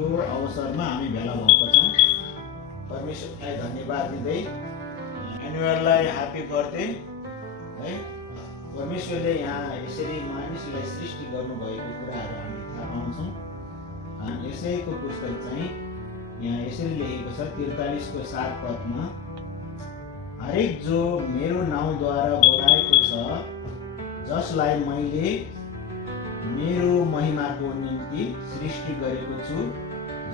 बर्थडेको अवसरमा हामी भेला भएको छौँ। परमेश्वरलाई धन्यवाद दिँदै एनुअललाई ह्यापी बर्थडे है। परमेश्वरले यहाँ यसरी मानिसलाई सृष्टि गर्नुभएको कुराहरू हामी थाहा पाउँछौँ। यसैको पुस्तक चाहिँ यहाँ यसरी लेखेको छ 43को 7 पदमा, हरेक जो मेरो नाउँद्वारा बोलाएको छ, जसलाई मैले मेरो महिमाको निम्ति सृष्टि गरेको छु,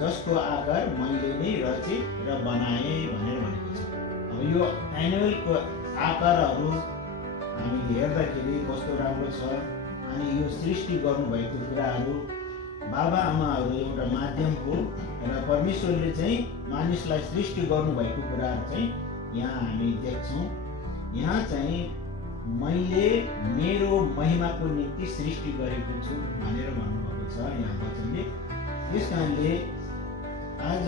जसको आकार मैले नै रचे र बनाएँ भनेर भनेको छ। अब यो एनुअलको आकारहरू हामीले हेर्दाखेरि कस्तो राम्रो छ। अनि यो सृष्टि गर्नुभएको कुराहरू बाबा आमाहरू एउटा माध्यम हो र परमेश्वरले चाहिँ मानिसलाई सृष्टि गर्नुभएको कुराहरू चाहिँ यहाँ हामी देख्छौँ। यहाँ चाहिँ मैले मेरो महिमाको निम्ति सृष्टि गरेको छु भनेर भन्नुभएको छ यहाँ वचनले। त्यस कारणले आज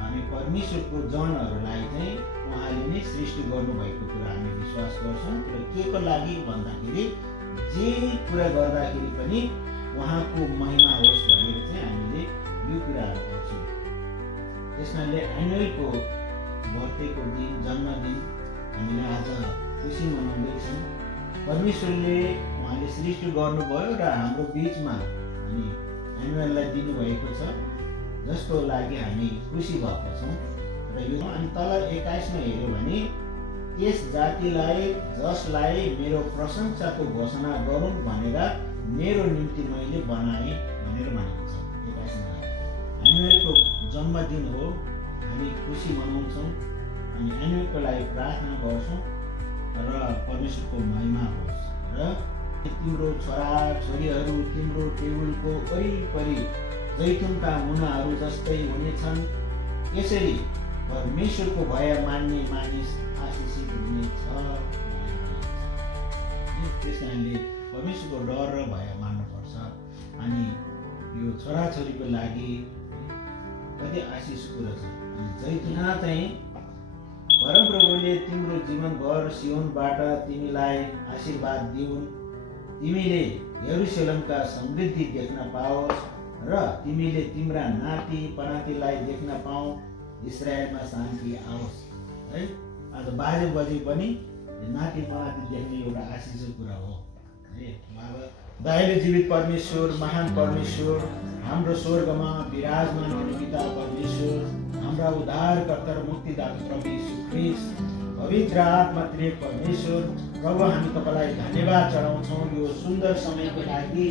हामी परमेश्वरको जनहरूलाई चाहिँ उहाँले नै सृष्टि गर्नुभएको कुरा हामी विश्वास गर्छौँ। र के को लागि भन्दाखेरि जे कुरा गर्दाखेरि पनि उहाँको महिमा होस् भनेर चाहिँ हामीले यो कुराहरू गर्छौँ। त्यस कारणले एनुअलको बर्थडेको दिन, जन्मदिन हामीले आज खुसी मनाउँदैछौँ। परमेश्वरले उहाँले सृष्टि गर्नुभयो र हाम्रो बिचमा अनि एनुअललाई दिनुभएको छ, जसको लागि हामी खुसी भएको छौँ। र यो अनि तल 21मा हेऱ्यो भने त्यस जातिलाई जसलाई मेरो प्रशंसाको घोषणा गरौँ भनेर मेरो निम्ति मैले बनाएँ भनेर भनेको छ 21मा। एनुअलको जन्मदिन हो, हामी खुसी मनाउँछौँ अनि एनुअलको लागि प्रार्थना गर्छौँ र परमेश्वरको महिमा होस्। र तिम्रो छोरा छोरीहरू तिम्रो टेबलको वरिपरि जैतुनका मुनाहरू जस्तै हुनेछन्। यसरी परमेश्वरको भय मान्ने मानिस आशिषित हुनेछ। त्यस कारणले परमेश्वरको डर र भय मान्नुपर्छ। अनि यो छोराछोरीको लागि कति आशिष कुरा छ। अनि जैतुना चाहिँ परमप्रभुले तिम्रो जीवनभर सियोनबाट तिमीलाई आशीर्वाद दिउन्, तिमीले यरुशलेमका समृद्धि देख्न पाओस् र तिमीले तिम्रा नाति पनातिलाई देख्न पाऊ, इस्रायलमा शान्ति आओस्। है, आज बाजे बजी पनि नाति पनाति देख्ने एउटा आशिषको कुरा हो। है, बाबा दयालु जीवित परमेश्वर, महान परमेश्वर, हाम्रो स्वर्गमा विराजमान हुने पिता परमेश्वर, हाम्रा उद्धारकर्ता र मुक्तिदाता प्रभु यीशु ख्रीष्ट, पवित्र आत्मा त्रिएक परमेश्वर, प्रभु हामी तपाईँलाई धन्यवाद चढाउँछौँ यो सुन्दर समयको लागि।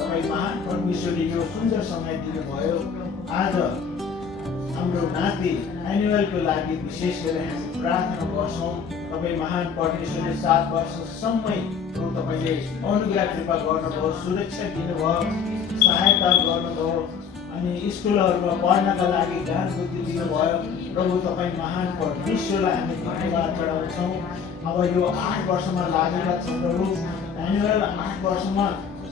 तपाईँ महान परमेश्वरले यो सुन्दर समय दिनुभयो। आज हाम्रो नाति एनुअलको लागि विशेष गरेर हामी प्रार्थना गर्छौँ। तपाईँ महान परमेश्वरले 7 वर्षसम्मै तपाईँले अनुग्रह कृपा गर्नुभयो, सुरक्षा दिनुभयो, सहायता गर्नुभयो अनि स्कुलहरूमा पढ्नका लागि ज्ञान बुद्धि दिनुभयो। प्रभु तपाईँ महान परमेश्वरलाई हामी धन्यवाद चढाउँछौँ। अब यो 8 वर्षमा लागेका छौँ प्रभु। एनुअल 8 वर्षमा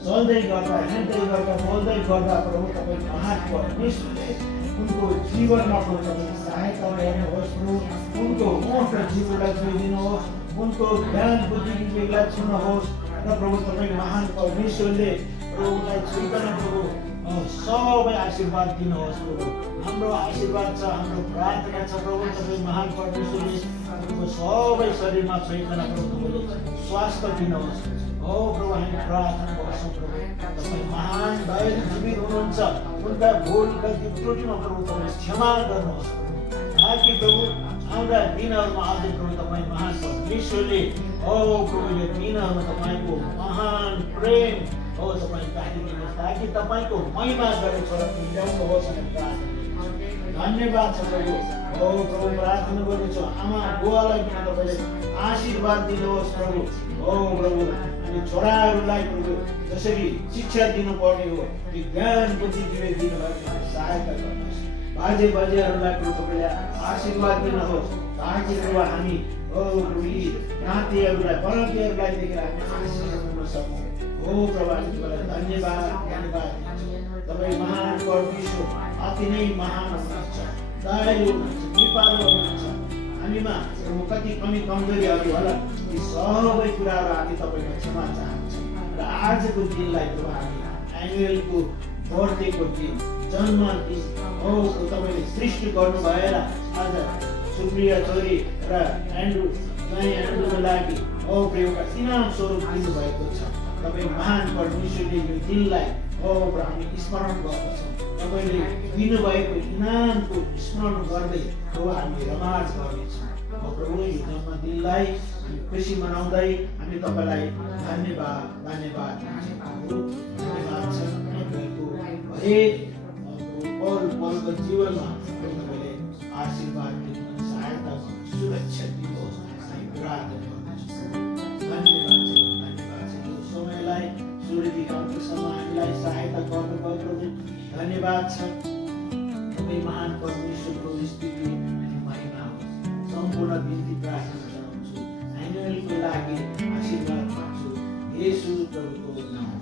चल्दै गर्दा, हिँड्दै गर्दा, बोल्दै गर्दा प्रभु तपाईँ महान परमेश्वरले उनको जीवनमा प्रभु तपाईँ सहायता गर्नुहोस्। प्रभु उनको मोट र जीवनलाई छुइदिनुहोस्, उनको ज्ञान बुद्धि विवेकलाई छुनुहोस् र प्रभु तपाईँ महान परमेश्वरले प्रभुलाई छुइकन प्रभु सबै आशीर्वाद दिनुहोस्। प्रभु हाम्रो आशीर्वाद छ, हाम्रो प्रार्थना छ प्रभु तपाईँ महान परमेश्वरले उनको सबै शरीरमा छुइकन प्रभु तपाईँले स्वास्थ्य दिनुहोस्। हो प्रभु हामी प्रार्थना गर्छौँ प्रभु तपाईँ महान दयालु जीवित हुनुहुन्छ। उनका भुल गल्ती त्रुटिमा प्रभु तपाईँले क्षमा गर्नुहोस् ताकि प्रभु आउँदा दिनहरूमा अझै प्रभु तपाईँ महान परमेश्वरले हो प्रभु यो दिनहरूमा तपाईँको महान प्रेम हो तपाईँ राखिदिनुहोस् ताकि तपाईँको महिमा गरेर छोरा ल्याउनुहोस् भनेर प्रार्थना गर्छु। धन्यवाद छ प्रभु। हो प्रभु प्रार्थना गर्नेछु आमा बुवालाई पनि तपाईँले आशीर्वाद दिनुहोस् प्रभु। हो प्रभु अनि छोराहरूलाई प्रभु जसरी शिक्षा दिनुपर्ने हो त्यो ज्ञान बुद्धि विवेक दिनुभयो सहायता गर्नुहोस्। बाजे बाजेहरूलाई प्रभु तपाईँले आशीर्वाद दिनुहोस् ताकि प्रभु हामी हो प्रभु नातिहरूलाई पनातिहरूलाई देखेर हामी आशीर्वाद गर्न सकौँ। हो प्रभु हामी तपाईँलाई धन्यवाद धन्यवाद तपाईँ महान परमेश्वर अति नै महान हुनुहुन्छ, दयालु हुनुहुन्छ, कृपालु हुनुहुन्छ। हामीमा कति कमी कमजोरीहरू होला ती सबै कुराहरू हामी तपाईँको क्षमा चाहन्छौँ। र आजको दिनलाई प्रभु हामी एनुअलको बर्थडेको दिन जन्मदिन हो तपाईँले सृष्टि गर्नु भएर आज सुप्रिया छोरी र एन्ड्रुको लागि हो एउटा इनाम स्वरूप दिनुभएको छ। तपाईँ महान परमेश्वरले यो दिनलाई हो हामी स्मरण गर्दछौँ। तपाईँले दिनुभएको इनामको स्मरण गर्दै हो हामी रमाज गर्नेछौँ। प्रभु यो जन्मदिनलाई हामी खुसी मनाउँदै हामी तपाईँलाई धन्यवाद छ। हरेक पलको जीवनमा तपाईँले आशीर्वाद दिनु, सहायता गर्नु, सुरक्षा दिनुहोस् हामी प्रार्थना गर्दछौँ। धन्यवाद छ यो समयलाई सूर्यदेखि अन्तसम्म हामीलाई सहायता गर्नुभयो प्रभु, धन्यवाद छ। तपाईँ महान परमेश्वरको स्तुति अनि महिमा होस्। सम्पूर्ण बिन्ती प्रार्थना गराउँछु, एनुअलको लागि आशीर्वाद माग्छु येशू प्रभुको नाममा,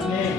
आमेन।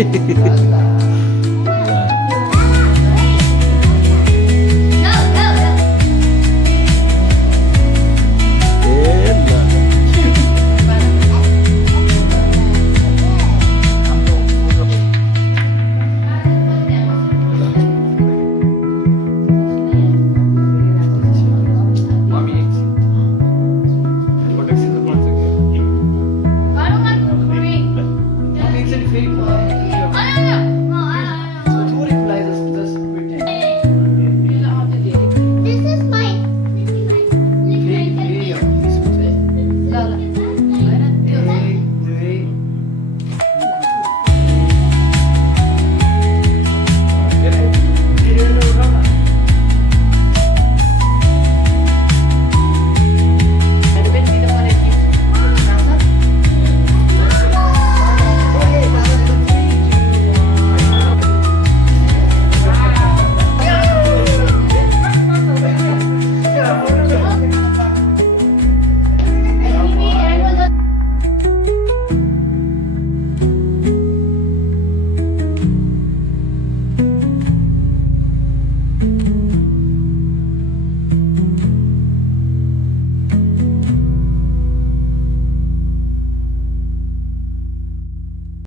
Hehehe